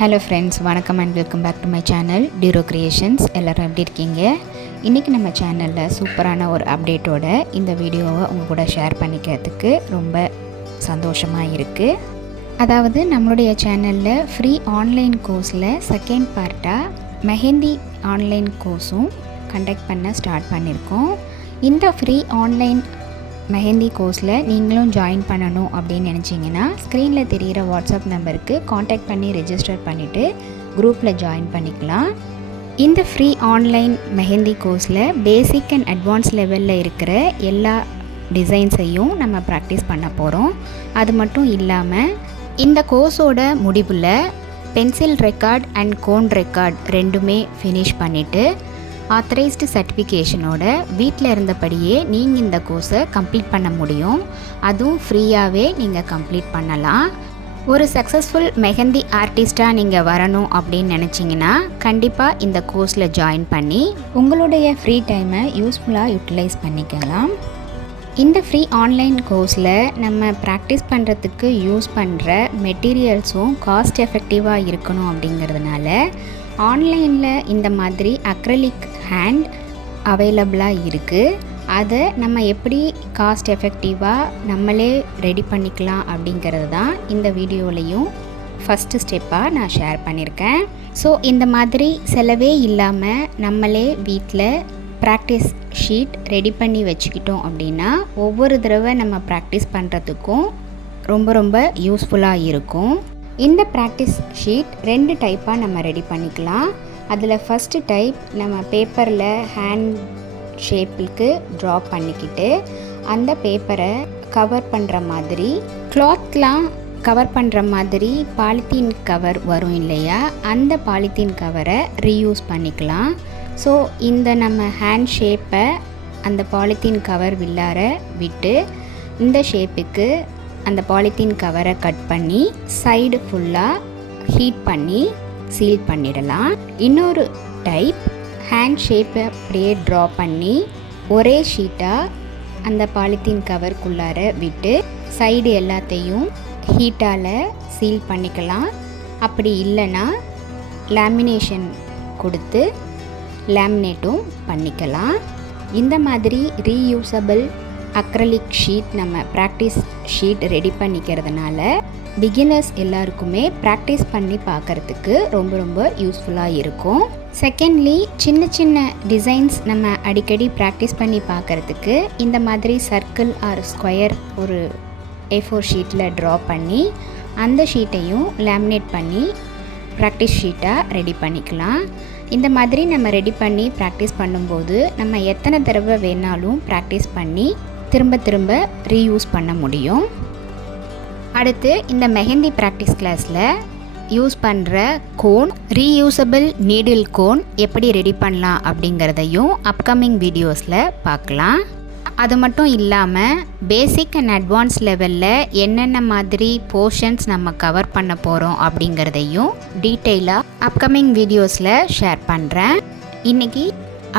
Hello friends, வணக்கம் and welcome back to my channel Dro creations. எல்லோரும் எப்படி இருக்கீங்க? இன்றைக்கி நம்ம சேனலில் சூப்பரான ஒரு அப்டேட்டோட இந்த வீடியோவை உங்கள் கூட ஷேர் பண்ணிக்கிறதுக்கு ரொம்ப சந்தோஷமாக இருக்குது. அதாவது நம்மளுடைய சேனலில் ஃப்ரீ ஆன்லைன் கோர்ஸில் செகண்ட் பார்ட்டாக மெஹந்தி ஆன்லைன் கோர்ஸும் கண்டக்ட் பண்ண ஸ்டார்ட் பண்ணியிருக்கோம். இந்த ஃப்ரீ ஆன்லைன் மெஹந்தி கோர்ஸில் நீங்களும் ஜாயின் பண்ணணும் அப்படின்னு நினச்சிங்கன்னா ஸ்க்ரீனில் தெரிகிற வாட்ஸ்அப் நம்பருக்கு காண்டாக்ட் பண்ணி ரெஜிஸ்டர் பண்ணிவிட்டு குரூப்பில் ஜாயின் பண்ணிக்கலாம். இந்த ஃப்ரீ ஆன்லைன் மெஹந்தி கோர்ஸில் பேசிக் அண்ட் அட்வான்ஸ் லெவலில் இருக்கிற எல்லா டிசைன்ஸையும் நம்ம ப்ராக்டிஸ் பண்ண போகிறோம். அது மட்டும் இல்லாமல் இந்த கோர்ஸோட முடிவில் pencil record and cone record ரெண்டுமே ஃபினிஷ் பண்ணிவிட்டு ஆத்தரைஸ்டு சர்டிஃபிகேஷனோட வீட்டில் இருந்தபடியே நீங்கள் இந்த கோர்ஸை கம்ப்ளீட் பண்ண முடியும். அதுவும் ஃப்ரீயாகவே நீங்கள் கம்ப்ளீட் பண்ணலாம். ஒரு சக்ஸஸ்ஃபுல் மெஹந்தி ஆர்டிஸ்ட்டாக நீங்கள் வரணும் அப்படின்னு நினச்சிங்கன்னா கண்டிப்பாக இந்த கோர்ஸில் ஜாயின் பண்ணி உங்களுடைய ஃப்ரீ டைமை யூஸ்ஃபுல்லாக யூட்டிலைஸ் பண்ணிக்கலாம். இந்த ஃப்ரீ ஆன்லைன் கோர்ஸில் நம்ம ப்ராக்டிஸ் பண்ணுறதுக்கு யூஸ் பண்ணுற மெட்டீரியல்ஸும் காஸ்ட் எஃபெக்டிவாக இருக்கணும் அப்படிங்கிறதுனால ஆன்லைனில் இந்த மாதிரி அக்ரலிக் ஹேண்ட் அவைலபிளாக இருக்குது. அதை நம்ம எப்படி காஸ்ட் எஃபெக்டிவாக நம்மளே ரெடி பண்ணிக்கலாம் அப்படிங்கிறது தான் இந்த வீடியோலையும் ஃபஸ்ட்டு ஸ்டெப்பாக நான் ஷேர் பண்ணியிருக்கேன். ஸோ இந்த மாதிரி செலவே இல்லாமல் நம்மளே வீட்டில் ப்ராக்டிஸ் ஷீட் ரெடி பண்ணி வச்சுக்கிட்டோம் அப்படின்னா ஒவ்வொரு தடவை நம்ம ப்ராக்டிஸ் பண்ணுறதுக்கும் ரொம்ப ரொம்ப யூஸ்ஃபுல்லாக இருக்கும். இந்த ப்ராக்டிஸ் ஷீட் 2 டைப்பாக நம்ம ரெடி பண்ணிக்கலாம். அதில் ஃபஸ்ட்டு டைப் நம்ம பேப்பரில் ஹேண்ட் ஷேப்புக்கு ட்ரா பண்ணிக்கிட்டு அந்த பேப்பரை கவர் பண்ணுற மாதிரி கிளாத்லாம் கவர் பண்ணுற மாதிரி பாலித்தீன் கவர் வரும் இல்லையா, அந்த பாலித்தீன் கவரை ரீயூஸ் பண்ணிக்கலாம். ஸோ இந்த நம்ம ஹேண்ட் ஷேப்பை அந்த பாலித்தீன் கவர் வில்லார விட்டு இந்த ஷேப்புக்கு அந்த பாலித்தீன் கவரை கட் பண்ணி சைடு ஃபுல்லாக ஹீட் பண்ணி சீல் பண்ணிடலாம். இன்னொரு டைப் ஹேண்ட் ஷேப்பை அப்படியே ட்ரா பண்ணி ஒரே ஷீட்டாக அந்த பாலித்தீன் கவருக்குள்ளார விட்டு சைடு எல்லாத்தையும் ஹீட்டால் சீல் பண்ணிக்கலாம். அப்படி இல்லைன்னா லேமினேஷன் கொடுத்து லேமினேட்டும் பண்ணிக்கலாம். இந்த மாதிரி ரீயூசபிள் அக்ரலிக் ஷீட் நம்ம ப்ராக்டிஸ் ஷீட் ரெடி பண்ணிக்கிறதுனால பிகினர்ஸ் எல்லாருக்குமே ப்ராக்டிஸ் பண்ணி பார்க்குறதுக்கு ரொம்ப ரொம்ப யூஸ்ஃபுல்லாக இருக்கும். செகண்ட்லி, சின்ன சின்ன டிசைன்ஸ் நம்ம அடிக்கடி ப்ராக்டிஸ் பண்ணி பார்க்குறதுக்கு இந்த மாதிரி சர்க்கிள் ஆர் ஸ்கொயர் ஒரு A4 ஷீட்டில் ட்ரா பண்ணி அந்த ஷீட்டையும் லேமினேட் பண்ணி ப்ராக்டிஸ் ஷீட்டாக ரெடி பண்ணிக்கலாம். இந்த மாதிரி நம்ம ரெடி பண்ணி ப்ராக்டிஸ் பண்ணும்போது நம்ம எத்தனை தடவை வேணாலும் ப்ராக்டிஸ் பண்ணி திரும்ப திரும்ப ரீயூஸ் பண்ண முடியும். அடுத்து இந்த மெஹந்தி ப்ராக்டிஸ் கிளாஸில் யூஸ் பண்ணுற கோன், ரீயூசபிள் நீடில் கோன் எப்படி ரெடி பண்ணலாம் அப்படிங்கிறதையும் அப்கமிங் வீடியோஸில் பார்க்கலாம். அது மட்டும் இல்லாமல் பேசிக் அண்ட் அட்வான்ஸ் லெவலில் என்னென்ன மாதிரி போர்ஷன்ஸ் நம்ம கவர் பண்ண போகிறோம் அப்படிங்கிறதையும் டீட்டெயிலாக அப்கமிங் வீடியோஸில் ஷேர் பண்ணுறேன். இன்றைக்கி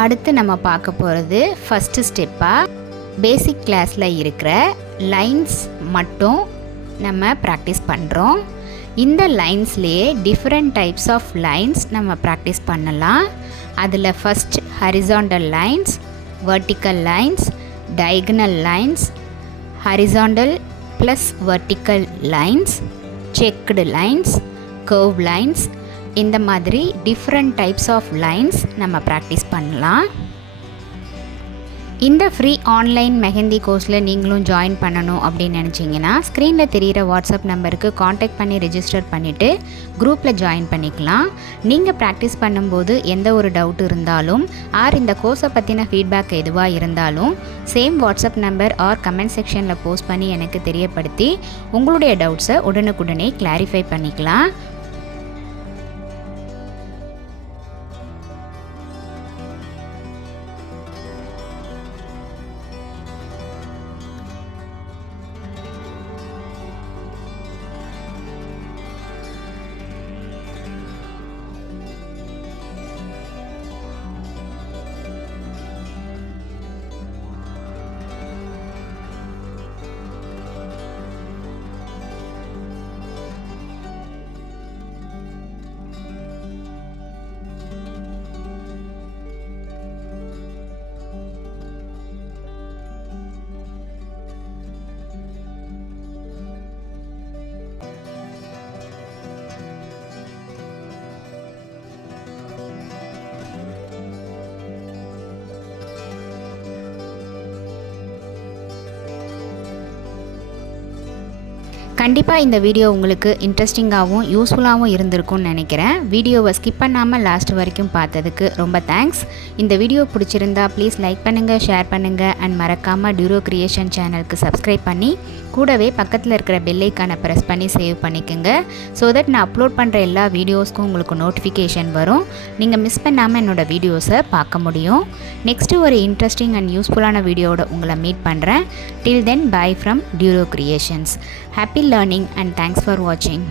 அடுத்து நம்ம பார்க்க போகிறது ஃபஸ்ட்டு ஸ்டெப்பாக பேசிக் கிளாஸில் இருக்கிற லைன்ஸ் மட்டும் நம்ம ப்ராக்டிஸ் பண்ணுறோம். இந்த லைன்ஸ்லேயே டிஃப்ரெண்ட் டைப்ஸ் ஆஃப் லைன்ஸ் நம்ம ப்ராக்டிஸ் பண்ணலாம். அதில் first horizontal lines, vertical lines, diagonal lines, horizontal plus vertical lines, checked lines, curved lines, இந்த மாதிரி different types of lines நம்ம practice பண்ணலாம். இந்த ஃப்ரீ ஆன்லைன் மெஹந்தி கோர்ஸில் நீங்களும் ஜாயின் பண்ணணும் அப்படின்னு நினச்சிங்கன்னா ஸ்க்ரீனில் தெரிகிற வாட்ஸ்அப் நம்பருக்கு காண்டாக்ட் பண்ணி ரெஜிஸ்டர் பண்ணிவிட்டு குரூப்பில் ஜாயின் பண்ணிக்கலாம். நீங்கள் ப்ராக்டிஸ் பண்ணும்போது எந்த ஒரு டவுட் இருந்தாலும் ஆர் இந்த கோர்ஸை பற்றின ஃபீட்பேக் எதுவாக இருந்தாலும் same WhatsApp number or comment செக்ஷனில் போஸ்ட் பண்ணி எனக்கு தெரியப்படுத்தி உங்களுடைய டவுட்ஸை உடனுக்குடனே கிளாரிஃபை பண்ணிக்கலாம். கண்டிப்பாக இந்த வீடியோ உங்களுக்கு இன்ட்ரெஸ்டிங்காகவும் யூஸ்ஃபுல்லாகவும் இருந்திருக்கும்னு நினைக்கிறேன். வீடியோவை ஸ்கிப் பண்ணாமல் லாஸ்ட் வரைக்கும் பார்த்ததுக்கு ரொம்ப தேங்க்ஸ். இந்த வீடியோ பிடிச்சிருந்தா ப்ளீஸ் லைக் பண்ணுங்கள், ஷேர் பண்ணுங்கள் அண்ட் மறக்காமல் டியூரோ கிரியேஷன் சேனலுக்கு சப்ஸ்கிரைப் பண்ணி கூடவே பக்கத்தில் இருக்கிற பெல் ஐக்கானை ப்ரெஸ் பண்ணி சேவ் பண்ணிக்கோங்க. ஸோ தட் நான் அப்லோட் பண்ணுற எல்லா வீடியோஸ்க்கும் உங்களுக்கு நோட்டிஃபிகேஷன் வரும். நீங்கள் மிஸ் பண்ணாமல் என்னோடய வீடியோஸை பார்க்க முடியும். நெக்ஸ்ட்டு ஒரு இன்ட்ரெஸ்டிங் அண்ட் யூஸ்ஃபுல்லான வீடியோவோட உங்களை மீட் பண்ணுறேன். Till then, bye from Duro Creations. Happy learning and thanks for watching.